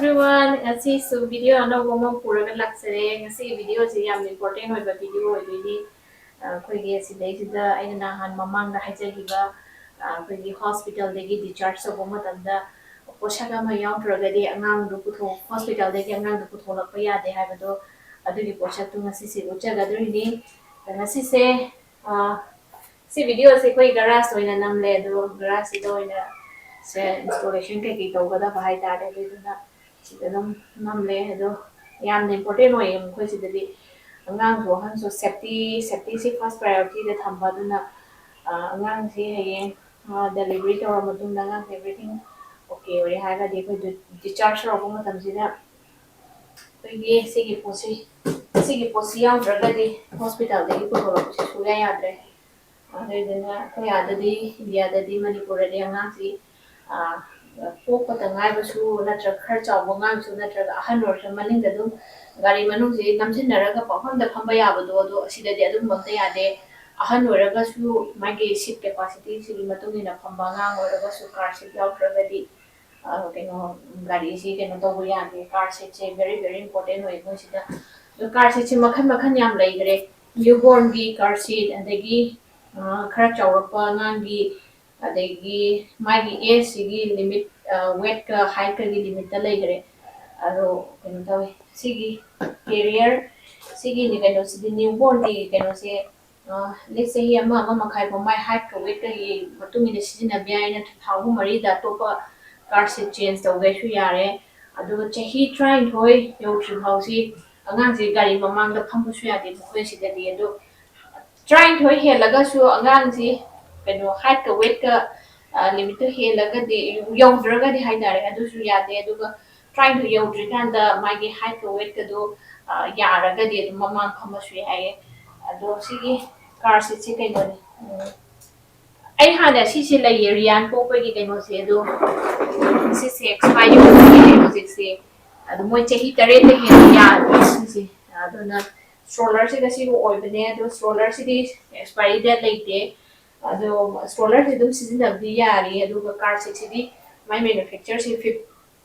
everyone. Ngasi video ano mo puragan laksare. Ngasi video si yam important hoy ba video hoy di koigi sidai sida aina nahan mamang da hajagiba koigi hospital degi discharge so mo tanda poshaka ma yaodradi angang du putho hospital degi angang du putho lakpa yade haibado aduri poshak tu ngasi si uchaga duri ngasi se si video se koi garage hoina namle do garage do hoina se installation ke tawgada bahai tare duna sidam namle do yam important hoy khoi sidadi angang so han so safety si first priority de thamba duna angang si haye delivery tawra madunga angang everything okay ore haga de koi discharge ro mo tamsida koi sigi posi yaw dragadi hospital de ko ro si suya yadre adena koi adadi india dadi manipur de angang si पोक तंगाय बसु नत्र खर चाव गांग सु नत्र अहन वर्ष मनिंग ददु गाड़ी मनुंग से नमसिन Narga पफम the फंबा याबदो दो असिददि अदुम बंते यादे अहन वरगा सु मागे सीट कैपेसिटी सिगी मतुंग इन फंबा गांग वरगा सु कार सीट याउत्रगदि केनो गाड़ी सी केनो तोबु यादे कार सीट से very important होय गो सिदा दो कार सीट से मखन मखन याम लैगरे न्यूबॉर्न की कार सीट अदगी खर चावरपा Gangi adagi magi age sigi limit weight ka height ka limit ta legre aro keno tawe sigi carrier sigi ni keno sigi newborn di keno se let's say ama makhai ko mai height ka weight ka yi matumi ne sijina bya ina thawu mari da to pa car seat change to ge shu yare adu chahi trying hoi yo thri hausi angang ji gari mamang da phambu shu ya de ko sida di ado trying hoi he laga shu angang ji keno height ka weight ka limit to he laga de yawdraga de haidare adu su yade aduga trying to yawdri kanda magi height ka weight ka do yaraga de mamang phama su yaye ado sigi car seat se keno ni ai hada si la yerian ko ko gi keno se do si expire music se ado moi chehi tare de he ya si ado na stroller se ga si ko oibne ado stroller si di expiry date laite ado stroller se dum season of the yari ado car city my manufacturer se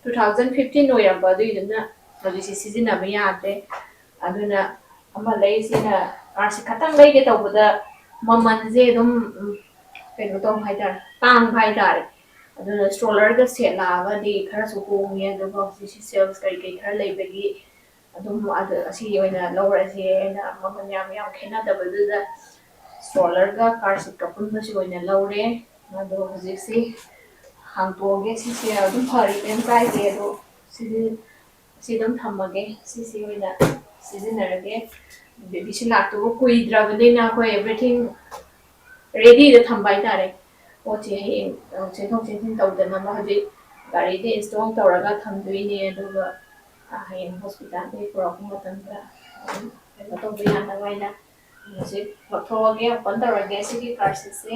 2015 no yamba do iduna ado si season of yate aduna ama lai se na car se khatang lai ge tawda maman je dum keno tom haidar tang haidar aduna stroller ga se la ga di khara su ko nge ado si sales kai khara lai bagi adum ado asi yoina lower se na maman yam khena da badu stroller ga car seat ka pun basi oina laure ado hojik si hangtoge si adum phari pen kai ge do si dum thamage si oina sizinarage baby si lakto ko kui drabane na ko everything ready de thambai tare o che he che thong chen tawdana ma hoji gari de install tawraga thamduine aduga hain hospital de program matanda to biya na waina music photoge open tawrage sigi car seat se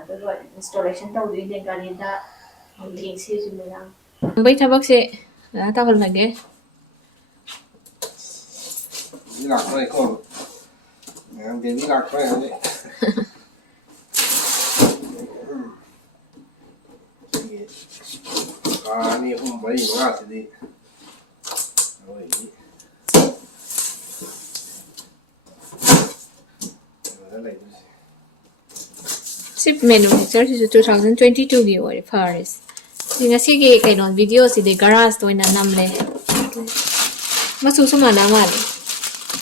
aduga installation tawduine gari da Yengse jumela bai thabak se tawal lage ni lạc rồi con em đến đi lạc rồi đấy ni không bấy mà thì đi rồi ship manufacturer is 2022 gi ore Paris singa sige kainon video si de garage to ina namle masu suma na mali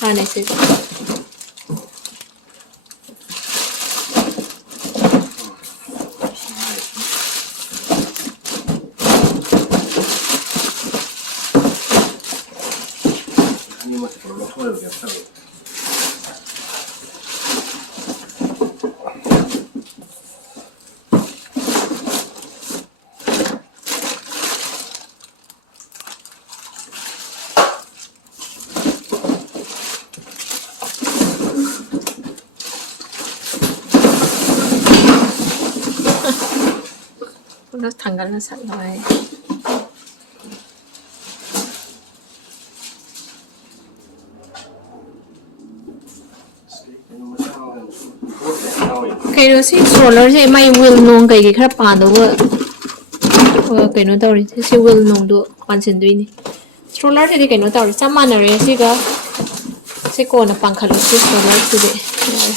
hane se ni mas por lo todo ya está nó thằng nó sẵn rồi kay ro si stroller je mai wheel nong kay khara pa do keno tawri si will nong do pansin duini stroller se keno tawri samanare siga se ko na pangkhalo si stroller se de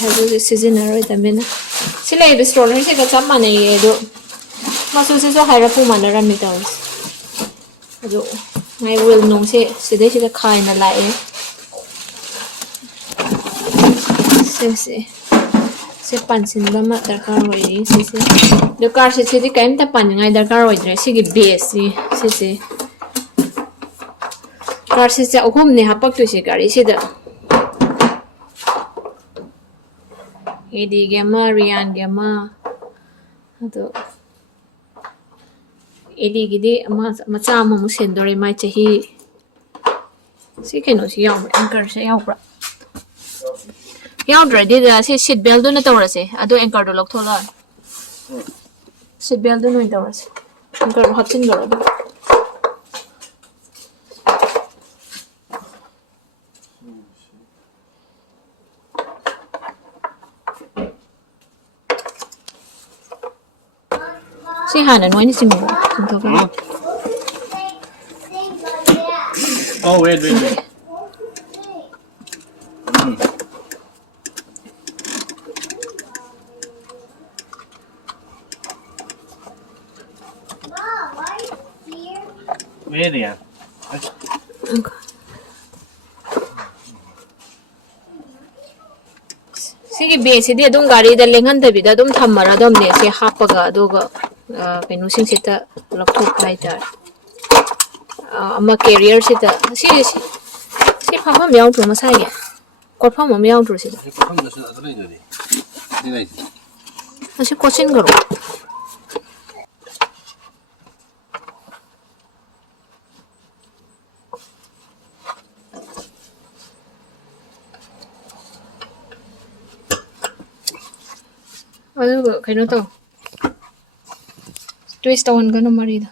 hazu season aro tamena silai be stroller se ka samanare do masu se so haira pu manara mi tawri ado ngai will nong se side se ka khai na lai se pansin ba ma darkar oi se do car se di kaim ta pan ngai darkar oi dre si gi base se car se ahum ne hapak tu se gari se da edi gama rian gama ado edi gidi macha ma mu sendore mai chahi si keno si yaw anchor se yaw pra yaodradi da se seat belt do na tawrase ado anchor do lok thola seat belt do no tawrase anchor hapchin garo si hana no ni simu Puthokpa Oh, wait. Where they are? Sigi base di adum gari da lengan da bida adum thammara adum ne se hapaga adoga kainu sing sita laptop hai tar ama carrier sita si phama myang tu masai ge ko phama myang tu sita asi kochin garo aduga kainu to twist on gano marida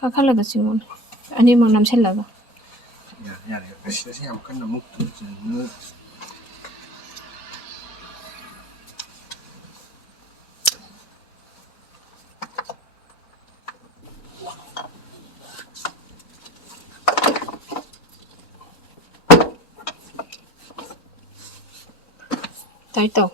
kakhala simon ani mang nam selaga Yeah, kasi ang kan namuk tu jenuh. taito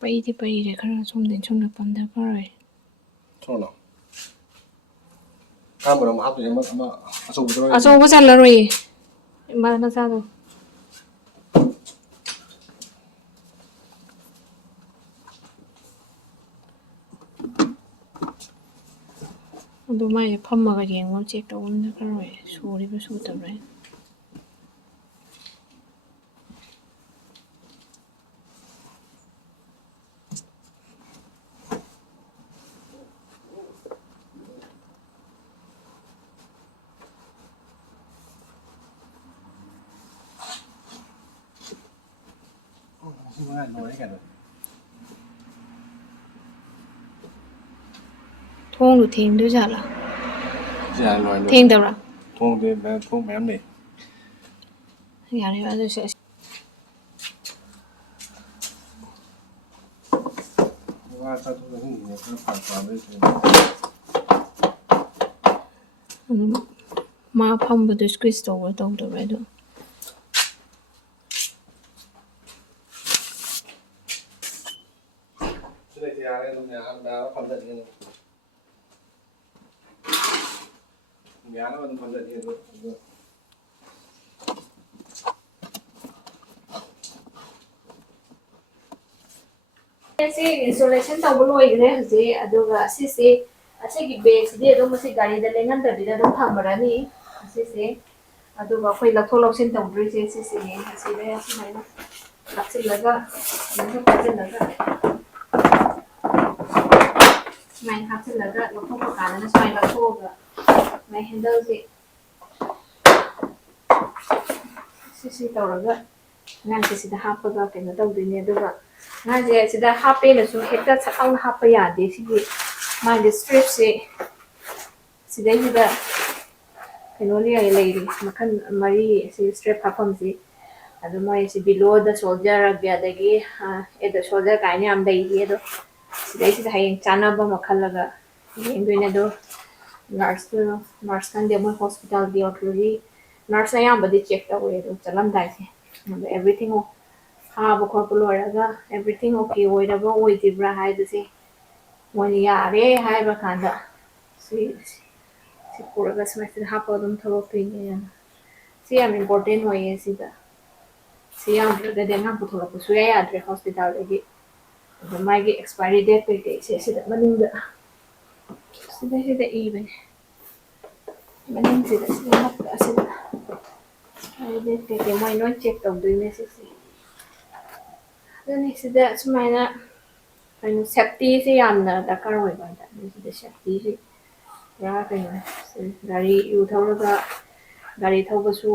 pai di pai re khara som den chong na pam da karai Sono. Kamera mo hapde ama aso ba chala roi ma na sa do adu mai phamma ga yeng mo check to da karai suri ba su ta rai Nga nói cái này. Thong được thêm đứa giờ là Dạ nói nữa. thêm đâu rồi Thong mém này. giờ này tôi sẽ Qua sao tôi không nhìn nó phản phản với mà phong bữa tôi squeeze đâu đâu đâu vậy đó cái này thì ai đây nhà ăn đá nó phần giận như nhà nó phần giận như rồi. Yengse installation tàu lôi cái này gì, aduh asisi asigi base dia tu masih gari dah lengan dah dia tu tham berani asisi aduh apa yang thol option tàu beri sih asisi ni asisi deh asisi mana kapsil laga mana kapsil laga main kapsil laga lokal pakanan na semai lokal ga main handle sih asisi tàu laga ngan asisi dah apa ga kena tàu dunia aduh ngaji sida hape na su hekta chakang hapa ya de sigi ma de strip se sida sida kenoli ay lady makan mari si strip hapam si adu mo si below the shoulder ga dagi e the shoulder ka ni am dai hi do sida hayeng chana ba makhalaga yeng doina do nurse kan de mo hospital di outri nurse ayam ba de check ta we do chalam dai se everything haba khorpa loiraga everything okay oiraba oidibra haibase moina yare haiba kanda si puraga semester hapa adum thoroktoine si yam important hoye sida si yam raga denga puthorapa suya yadre hospital dagi the magi expiry date pe te se sida maninga sida even maning sida hapka sida expiry date pe te moi non check tawdoine si then sida sumaina kind of safety se yamna dakar hoiba da sida safety se ya kind gari yu thawraga gari thawbasu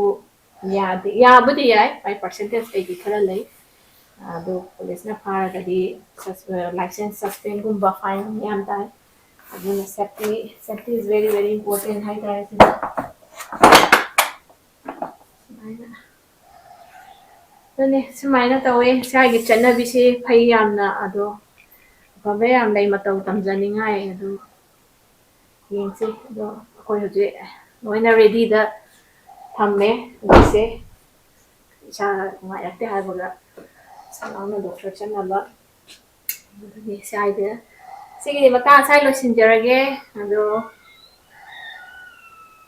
yade yabudi yai by percentage ai khara lai ado police na pharaga di license suspend gumba fine yam dai aduna safety is very important hai tare sida then sumaina tawe sai gi channa bi se phai yamna ado Babe am lay matau tamjani ngai adu yengse do koi hoje noina ready da thamme gise cha ngai akte ha bola salama doctor chana ba ni sai de sigi mata sai lo sinjarage adu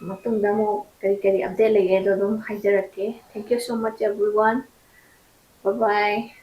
matung da mo kari update lege do dum haijarake thank you so much everyone bye bye